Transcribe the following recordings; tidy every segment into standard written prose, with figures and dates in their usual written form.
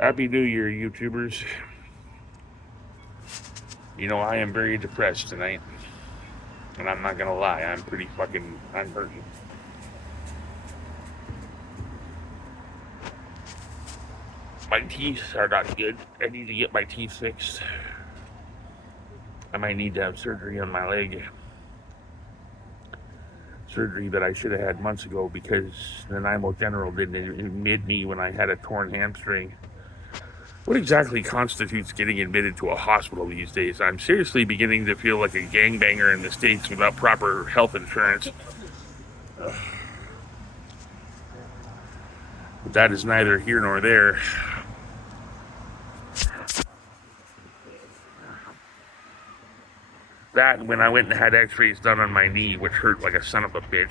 Happy New Year, YouTubers. You know, I am very depressed tonight. And I'm not gonna lie, I'm hurting. My teeth are not good. I need to get my teeth fixed. I might need to have surgery on my leg. Surgery that I should have had months ago because the NIMO General didn't admit me when I had a torn hamstring. What exactly constitutes getting admitted to a hospital these days? I'm seriously beginning to feel like a gangbanger in the States without proper health insurance. But that is neither here nor there. That, when I went and had x-rays done on my knee, which hurt like a son of a bitch,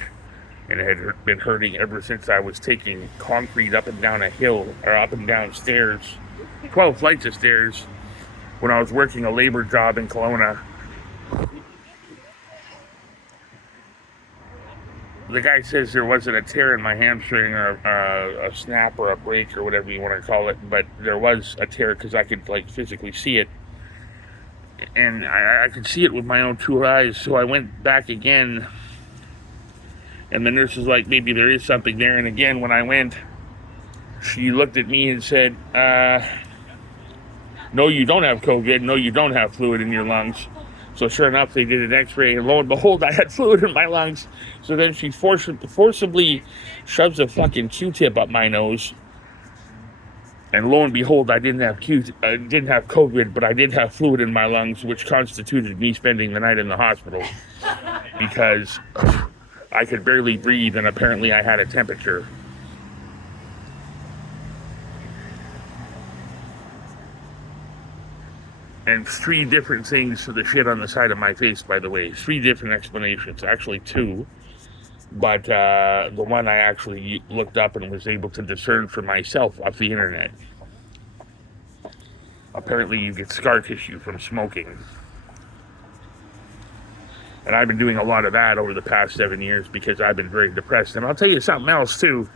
and it had been hurting ever since I was taking concrete up and down a hill, or up and down stairs, 12 flights of stairs, when I was working a labor job in Kelowna. The guy says there wasn't a tear in my hamstring or a snap or a break or whatever you want to call it, but there was a tear because I could physically see it. And I could see it with my own two eyes, so I went back again, and the nurse was like, maybe there is something there. And again, when I went, she looked at me and said, no, you don't have COVID, no, you don't have fluid in your lungs. So sure enough, they did an x-ray, and lo and behold, I had fluid in my lungs. So then she forcibly shoves a fucking Q-tip up my nose. And lo and behold, I didn't have COVID, but I did have fluid in my lungs, which constituted me spending the night in the hospital because I could barely breathe, and apparently I had a temperature. And 3 different things for the shit on the side of my face, by the way. 3 different explanations, actually 2. But the one I actually looked up and was able to discern for myself off the internet. Apparently you get scar tissue from smoking. And I've been doing a lot of that over the past 7 years because I've been very depressed. And I'll tell you something else too.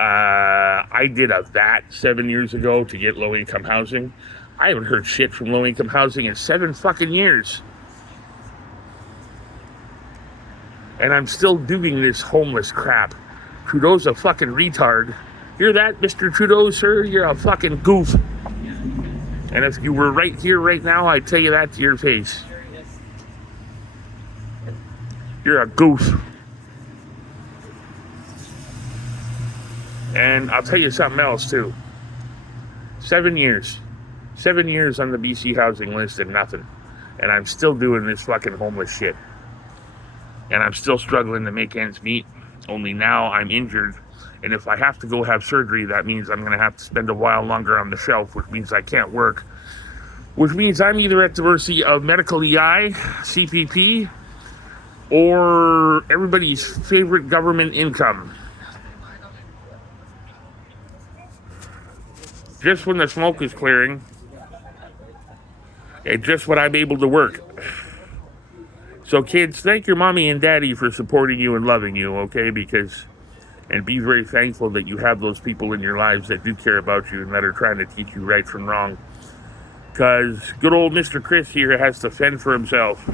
I did a VAT 7 years ago to get low-income housing. I haven't heard shit from low-income housing in 7 fucking years. And I'm still doing this homeless crap. Trudeau's a fucking retard. Hear that, Mr. Trudeau, sir? You're a fucking goof. And if you were right here, right now, I'd tell you that to your face. You're a goof. And I'll tell you something else, too. 7 years. 7 years on the BC housing list and nothing. And I'm still doing this fucking homeless shit. And I'm still struggling to make ends meet, only now I'm injured, and if I have to go have surgery, that means I'm going to have to spend a while longer on the shelf, which means I can't work, which means I'm either at the mercy of medical EI, CPP, or everybody's favorite government income. Just when the smoke is clearing, and just when I'm able to work. So kids, thank your mommy and daddy for supporting you and loving you, okay? And be very thankful that you have those people in your lives that do care about you and that are trying to teach you right from wrong. Because good old Mr. Chris here has to fend for himself.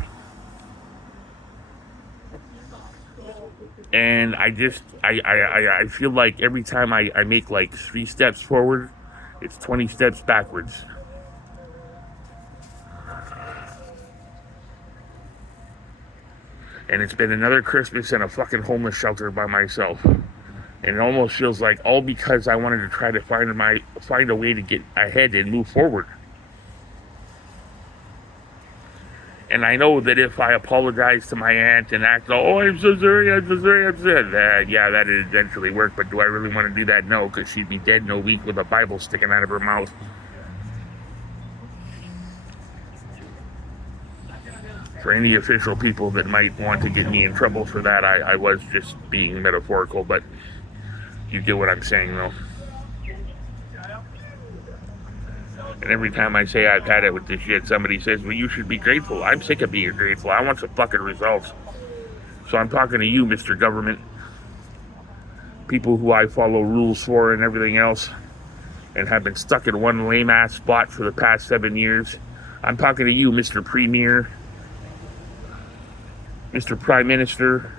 And I feel like every time I make like 3 steps forward, it's 20 steps backwards. And it's been another Christmas in a fucking homeless shelter by myself. And it almost feels like all because I wanted to try to find a way to get ahead and move forward. And I know that if I apologize to my aunt and act, oh, I'm so sorry, yeah, that'd eventually work. But do I really want to do that? No, because she'd be dead in a week with a Bible sticking out of her mouth. For any official people that might want to get me in trouble for that, I was just being metaphorical, but you get what I'm saying, though. And every time I say I've had it with this shit, somebody says, well, you should be grateful. I'm sick of being grateful. I want some fucking results. So I'm talking to you, Mr. Government. People who I follow rules for and everything else. and have been stuck in one lame-ass spot for the past 7 years. I'm talking to you, Mr. Premier, Mr. Prime Minister,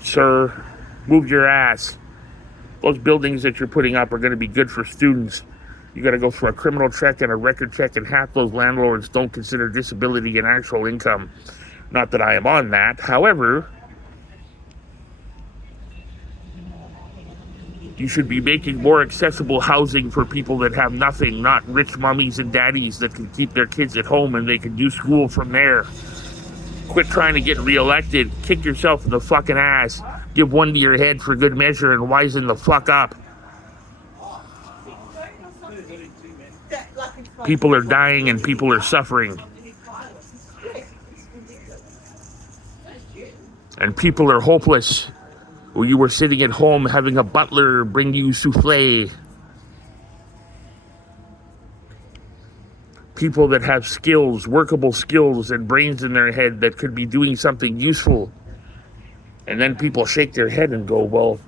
sir, move your ass. Those buildings that you're putting up are going to be good for students. You got to go through a criminal check and a record check, and half those landlords don't consider disability an actual income. Not that I am on that. However, you should be making more accessible housing for people that have nothing, not rich mummies and daddies that can keep their kids at home and they can do school from there. Quit trying to get reelected. Kick yourself in the fucking ass. Give one to your head for good measure and wisen the fuck up. People are dying and people are suffering. And people are hopeless. Or you were sitting at home having a butler bring you souffle. People that have skills, workable skills and brains in their head that could be doing something useful. And then people shake their head and go, well,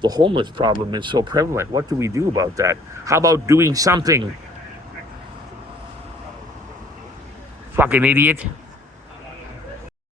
the homeless problem is so prevalent. What do we do about that? How about doing something? Fucking idiot.